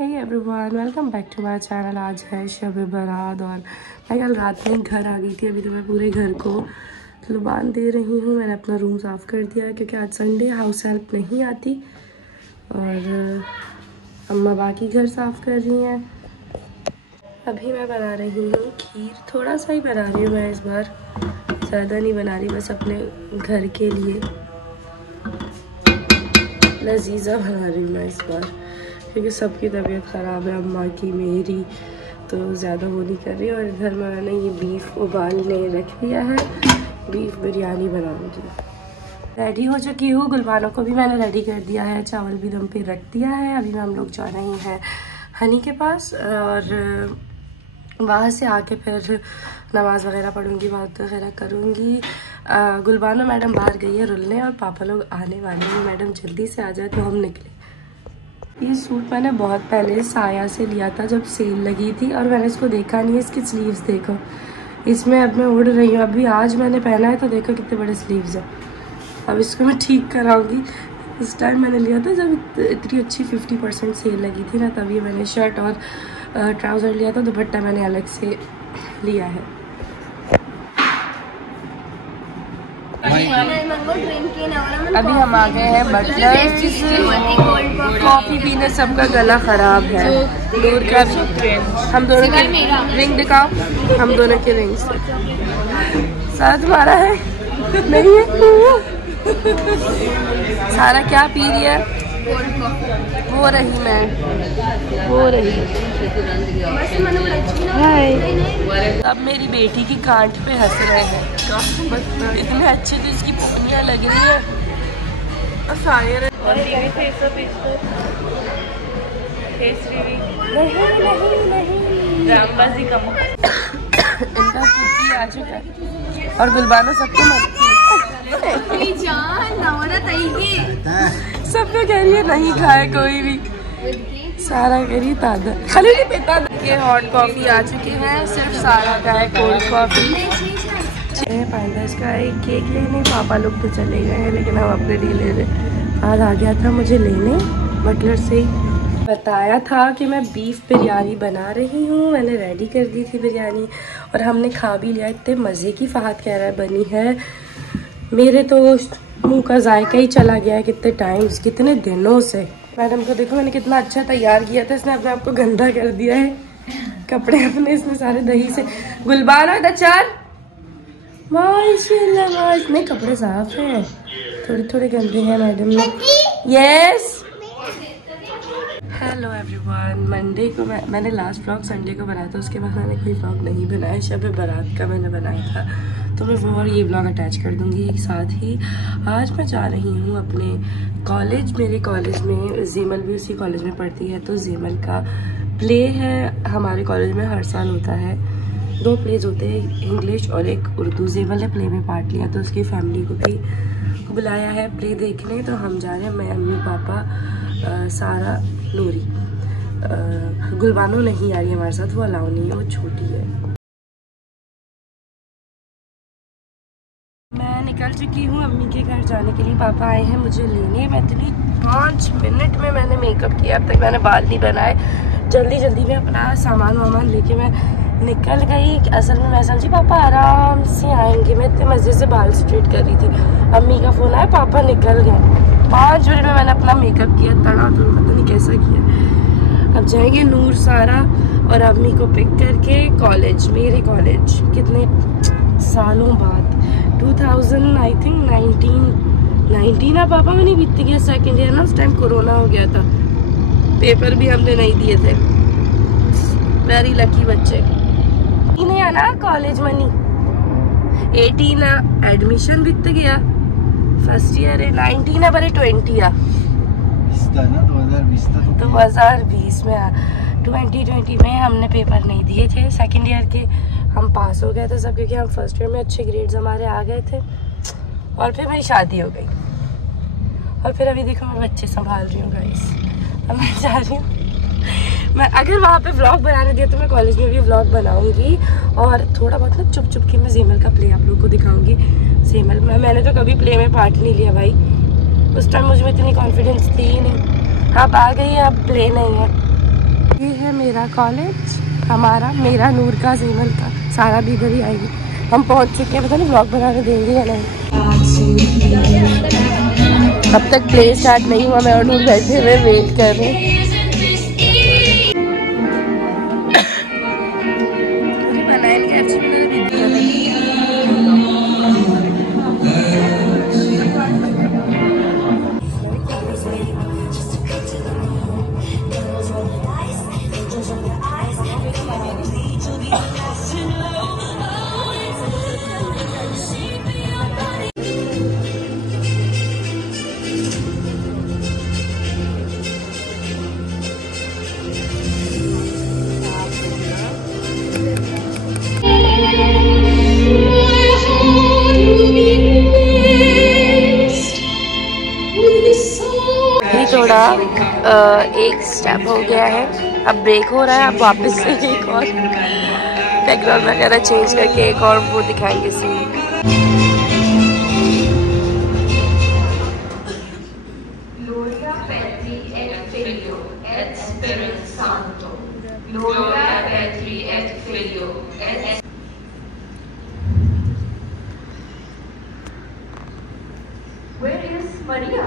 Hey everyone, welcome back to my channel. आज है शब बारात और मैं कल रात में घर आ गई थी। अभी तो मैं पूरे घर को लुबान दे रही हूँ। मैंने अपना रूम साफ़ कर दिया है क्योंकि आज संडे, हाउस हेल्प नहीं आती और अम्मा बाकी घर साफ़ कर रही हैं। अभी मैं बना रही हूँ खीर। थोड़ा सा ही बना रही हूँ मैं इस बार, ज़्यादा नहीं बना रही, बस अपने घर के लिए लजीज़ा बना रही हूँ मैं इस बार क्योंकि सबकी तबीयत ख़राब है, अम्मा की, मेरी, तो ज़्यादा वो नहीं कर रही। और इधर मैंने ये बीफ उबालने रख दिया है, बीफ बिरयानी बनाऊँगी। रेडी हो चुकी हूँ, गुलबानों को भी मैंने रेडी कर दिया है, चावल भी दम पे रख दिया है। अभी हम लोग जा रहे हैं हनी के पास और वहाँ से आके फिर नमाज़ वगैरह पढ़ूंगी, बात वगैरह करूँगी। गुलबानो मैडम बाहर गई है रुलने और पापा लोग आने वाले हैं। मैडम जल्दी से आ जाए तो हम निकले। ये सूट मैंने बहुत पहले साया से लिया था जब सेल लगी थी और मैंने इसको देखा नहीं है। इसकी स्लीव्स देखो, इसमें अब मैं उड़ रही हूँ। अभी आज मैंने पहना है तो देखो कितने बड़े स्लीव्स हैं। अब इसको मैं ठीक कराऊंगी। इस टाइम मैंने लिया था जब इतनी अच्छी 50% सेल लगी थी ना, तभी मैंने शर्ट और ट्राउज़र लिया था। दुपट्टा मैंने अलग से लिया है। अभी हम आ गए हैं बटलर्स। कॉफ़ी पीने सबका गला ख़राब है। दूर का हम दोनों के रिंग दिखाओ, हम दोनों के रिंग साथ हमारा है नहीं है। सारा क्या पी रही है? वो रही मैं, वो रही। हाय। अब मेरी बेटी की कांट पे हंस रहे हैं। इतने अच्छे तो इसकी पोनियाँ लग रही है। इनका कुर्सी आ चुका है और गुलबानो सबको सब तो कह रही है नहीं खाए कोई भी, सारा कह रही तादा खाली नहीं पीता। ये हॉट कॉफ़ी आ चुकी है, सिर्फ सारा का है कोल्ड कॉफ़ी। पाइंदा इसका एक केक लेने पापा लोग तो चले गए हैं लेकिन हम अपने लिए ले रहे। आज आ गया था मुझे लेने, बटलर से ही बताया था कि मैं बीफ बिरयानी बना रही हूँ। मैंने रेडी कर दी थी बिरयानी और हमने खा भी लिया। इतने मज़े की फहद कह रहा है बनी है, मेरे तो मुंह का जायका ही चला गया है कितने टाइम्स, कितने दिनों से। मैडम को देखो मैंने कितना अच्छा तैयार किया था, इसने अपने आप को गंदा कर दिया है। कपड़े अपने इसने सारे दही से। गुलबानो इधर चल। माशाल्लाह, इतने कपड़े साफ हैं, थोड़े थोड़े गंदे हैं मैडम ने। Yes hello everyone. मंडे को मैंने लास्ट व्लॉग संडे को बनाया था, उसके बाद मैंने कोई व्लॉग नहीं बनाया। शब बारात का मैंने बनाया था तो मैं वो और ये व्लॉग अटैच कर दूंगी एक साथ ही। आज मैं जा रही हूँ अपने कॉलेज। मेरे कॉलेज में जेमल भी उसी कॉलेज में पढ़ती है, तो जेमल का प्ले है हमारे कॉलेज में, हर साल होता है। 2 प्लेज होते हैं, इंग्लिश और एक उर्दू। जेमल ने प्ले में पार्ट लिया तो उसकी फैमिली को भी बुलाया है प्ले देखने। तो हम जा रहे हैं, मैं, अम्मी, पापा, सारा, नूरी। गुलबानो नहीं आ रही हमारे साथ, वो अलाउ नहीं है, वो छोटी है। मैं निकल चुकी हूँ अम्मी के घर जाने के लिए। पापा आए हैं मुझे लेने। मैं इतनी 5 मिनट में मैंने मेकअप किया, अब तक मैंने बाल नहीं बनाए। जल्दी जल्दी में अपना सामान वामान लेके मैं निकल गई। असल में मैं समझी पापा आराम से आएंगे, मैं इतने मज़े से बाल स्ट्रेट कर रही थी। अम्मी का फ़ोन आया, पापा निकल गए। 5 मिनट में मैंने अपना मेकअप किया, तना तो पता नहीं कैसा किया। अब जाएंगे नूर, सारा और अम्मी को पिक करके कॉलेज, मेरे कॉलेज। कितने सालों बाद, 2000 आई थिंक 19 ना पापा में नहीं बीतती गया सेकेंड ईयर ना, उस टाइम कोरोना हो गया था, पेपर भी हमने नहीं दिए थे। वेरी लकी बच्चे। इन्हें आना कॉलेज मनी 18 एडमिशन बीत गया, फर्स्ट ईयर है 19 है बड़े 20 आ 2020 में 2020 में हमने पेपर नहीं दिए थे सेकंड ईयर के। हम पास हो गए थे सब क्योंकि हम फर्स्ट ईयर में अच्छे ग्रेड्स हमारे आ गए थे। और फिर मेरी शादी हो गई और फिर अभी देखो मैं बच्चे संभाल रही हूँ गाइस। अब मैं जा रही हूँ। मैं अगर वहाँ पे व्लॉग बनाने दिया तो मैं कॉलेज में भी व्लॉग बनाऊंगी और थोड़ा बहुत ना चुप चुप के मैं जेमल का प्ले आप लोग को दिखाऊंगी। जेमल मैंने तो कभी प्ले में पार्ट नहीं लिया भाई, उस टाइम मुझ में इतनी कॉन्फिडेंस थी ही नहीं। अब आ गई, अब प्ले नहीं है। ये है मेरा कॉलेज, हमारा, मेरा, नूर का, जीवन का, सारा भी इधर ही आएगी। हम पहुंच चुके हैं, पता नहीं ब्लॉग बनाने देंगे या नहीं। अब तक प्ले स्टार्ट नहीं हुआ, मैं और नूर बैठे हुए वेट कर रहे हैं। थोड़ा एक स्टेप हो गया है, अब ब्रेक हो रहा है। अब वापस से एक और बैकग्राउंड वगैरह चेंज करके एक और वो दिखाएंगे scene. Where is Maria?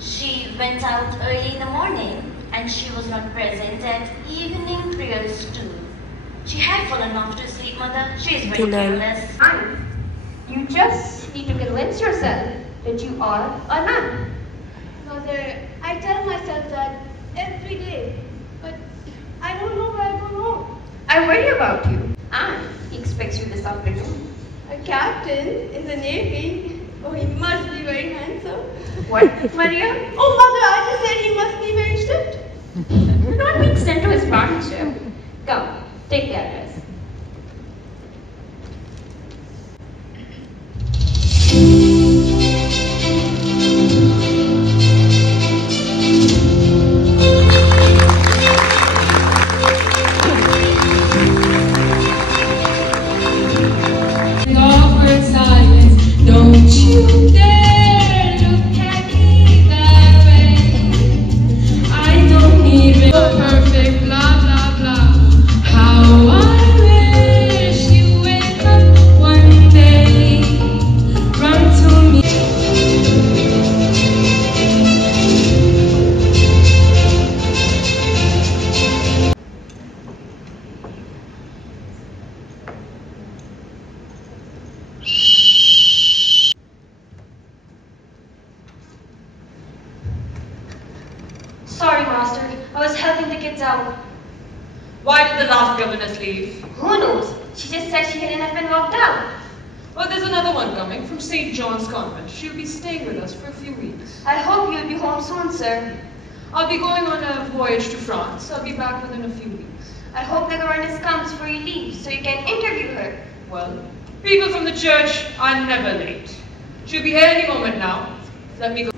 She went out early in the morning and she was not present at evening prayers too. She had fallen off to sleep, mother. She is very careless. You just need to convince yourself that you are a nun. Mother, I tell myself that every day, but I don't know where I go wrong. I worry about you. And he expects you this afternoon. A captain in the Navy? Oh, he must be very handsome. What, Maria? Oh, Mother, I just said he must be very strict. Not being sent to his partnership. Come, take the address. Don't you dare look at me that way. I don't need perfect blah blah blah. How I wish you wake up one day, run to me. Sorry, Master. I was helping the kids out. Why did the last governess leave? Who knows? She just said she had enough and walked out. Well, there's another one coming from St. John's Convent. She'll be staying with us for a few weeks. I hope you'll be home soon, sir. I'll be going on a voyage to France. I'll be back within a few weeks. I hope the governess comes before you leave so you can interview her. Well, people from the church are never late. She'll be here any moment now. Let me go.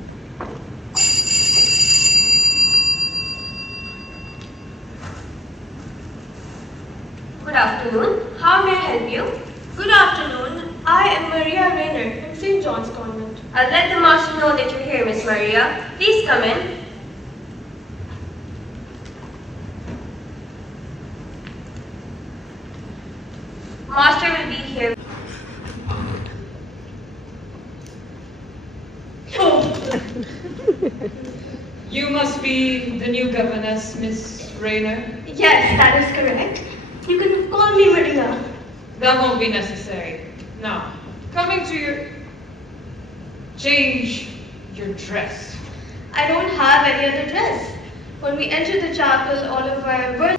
Good afternoon. How may I help you? Good afternoon. I am Maria Rayner from St. John's Convent. I'll let the master know that you're here, Miss Maria. Please come in. Master will be here. You must be the new governess, Miss Rayner. Yes, that is correct. You can call me Maria. That won't be necessary. Now, coming to your... change your dress. I don't have any other dress. When we enter the chapel, all of our birth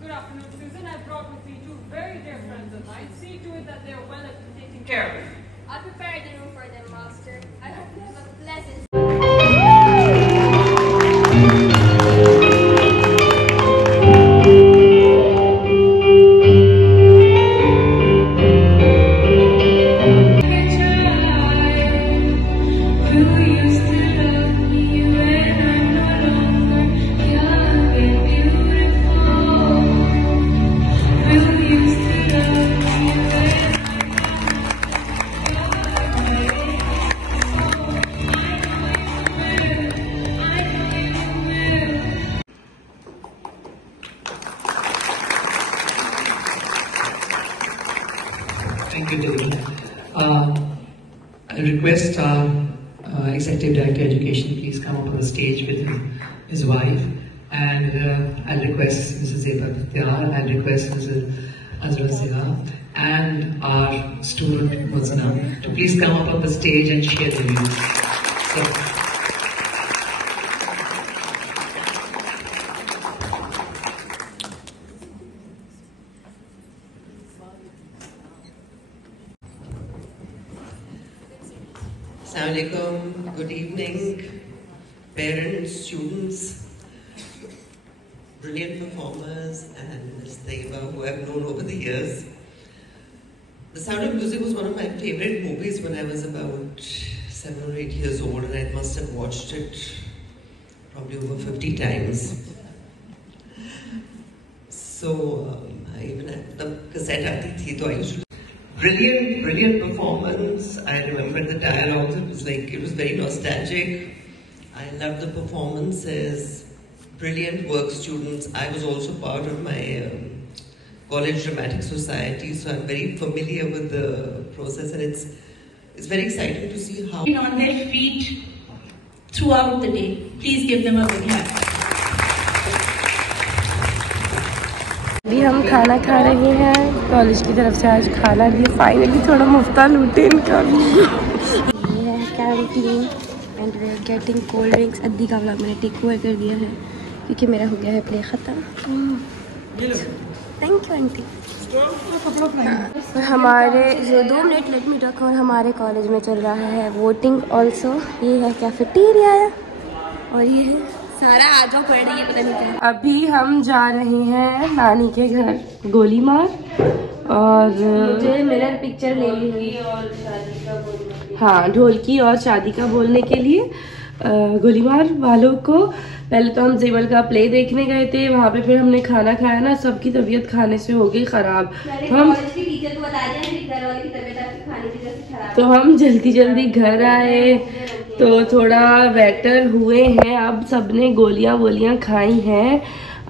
Good afternoon, Susan. I brought with me two very dear friends of mine. See to it that they are well taken care of. I'll prepare the room for them, Master. I hope you have a pleasant Thank you, David. I request our Executive Director Education please come up on the stage with his wife, and I'll request Mrs. Zeba Iftikhar, I'll request Mrs. Azra Zia, and our student Muzna to please come up on the stage and share their views. So, Assalamualaikum, good evening, parents, students, brilliant performers, and Ms. Taiba, who I've known over the years. The Sound of Music was one of my favorite movies when I was about 7 or 8 years old, and I must have watched it probably over 50 times. So, I even had the cassette aati thi, so I used to. Brilliant performance. I remember the dialogues. It was very nostalgic. I loved the performances. Brilliant work students. I was also part of my college dramatic society, so I'm very familiar with the process, and it's very exciting to see how on their feet throughout the day. Please give them a big hand. अभी हम खाना खा रहे हैं college की तरफ से। आज खाना भी फाइनली थोड़ा मुफ्ता लूटे इनका भी। ये है canteen and we are getting cold drinks. Addi का व्लॉग मैंने टेक ओवर कर दिया है क्योंकि मेरा हो गया है प्ले ख़त्म। Thank you aunty. हमारे जो 2 मिनट लेट मी टॉक, और हमारे कॉलेज में चल रहा है वोटिंग ऑल्सो। ये है कैफेटेरिया और ये है सारा आजो पड़ रही है, पता नहीं क्या। अभी हम जा रहे हैं नानी के घर गोलीमार, और मुझे मिरर पिक्चर ले ली और शादी का बोलने, हाँ ढोलकी और शादी का बोलने के लिए गोलीमार वालों को। पहले तो हम जेबल का प्ले देखने गए थे, वहाँ पे फिर हमने खाना खाया ना, सबकी तबीयत खाने से हो गई ख़राब। तो हम जल्दी घर आए तो थोड़ा बेटर हुए हैं। अब सबने गोलियां वोलियां खाई हैं।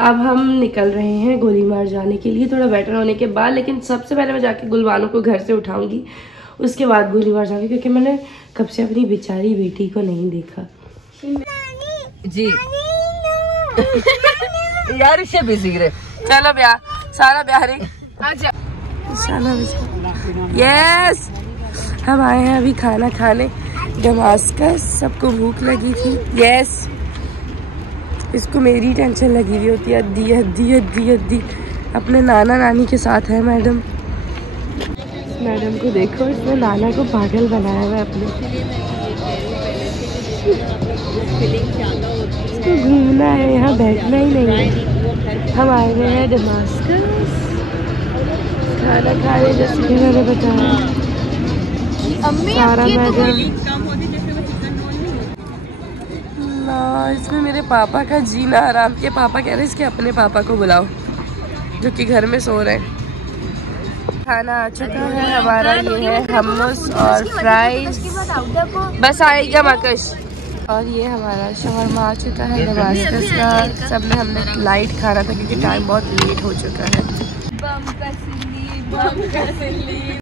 अब हम निकल रहे हैं गोलीमार जाने के लिए थोड़ा बेटर होने के बाद। लेकिन सबसे पहले मैं जाके गुलबानों को घर से उठाऊंगी, उसके बाद गोलीमार जाऊंगी, क्योंकि मैंने कब से अपनी बेचारी बेटी को नहीं देखा। जी यार इसे बिजी रे। चलो ब्याह सारा ब्याह रे। यस, हम आए हैं अभी खाना खाने दमास्कस। सबको भूख लगी थी। यस, इसको मेरी टेंशन लगी हुई होती है अद्दी। अपने नाना नानी के साथ है मैडम को देखो, इसने नाना को पागल बनाया हुआ है अपने। इसको घूमना है, यहाँ बैठना ही नहीं है। हम आए हुए हैं दमास्कस खाना खाने, जैसे कि मैंने बताया। सारा मैडम इसमें मेरे पापा का जीना आराम के। पापा कह रहे हैं इसके अपने पापा को बुलाओ जो कि घर में सो रहे हैं। खाना आ चुका है हमारा। ये है हमस और फ्राइज, बस आएगा मकश। और ये हमारा शवरमा आ चुका है दमास्कस का। सबने हमने लाइट खाना था क्योंकि टाइम बहुत लेट हो चुका है।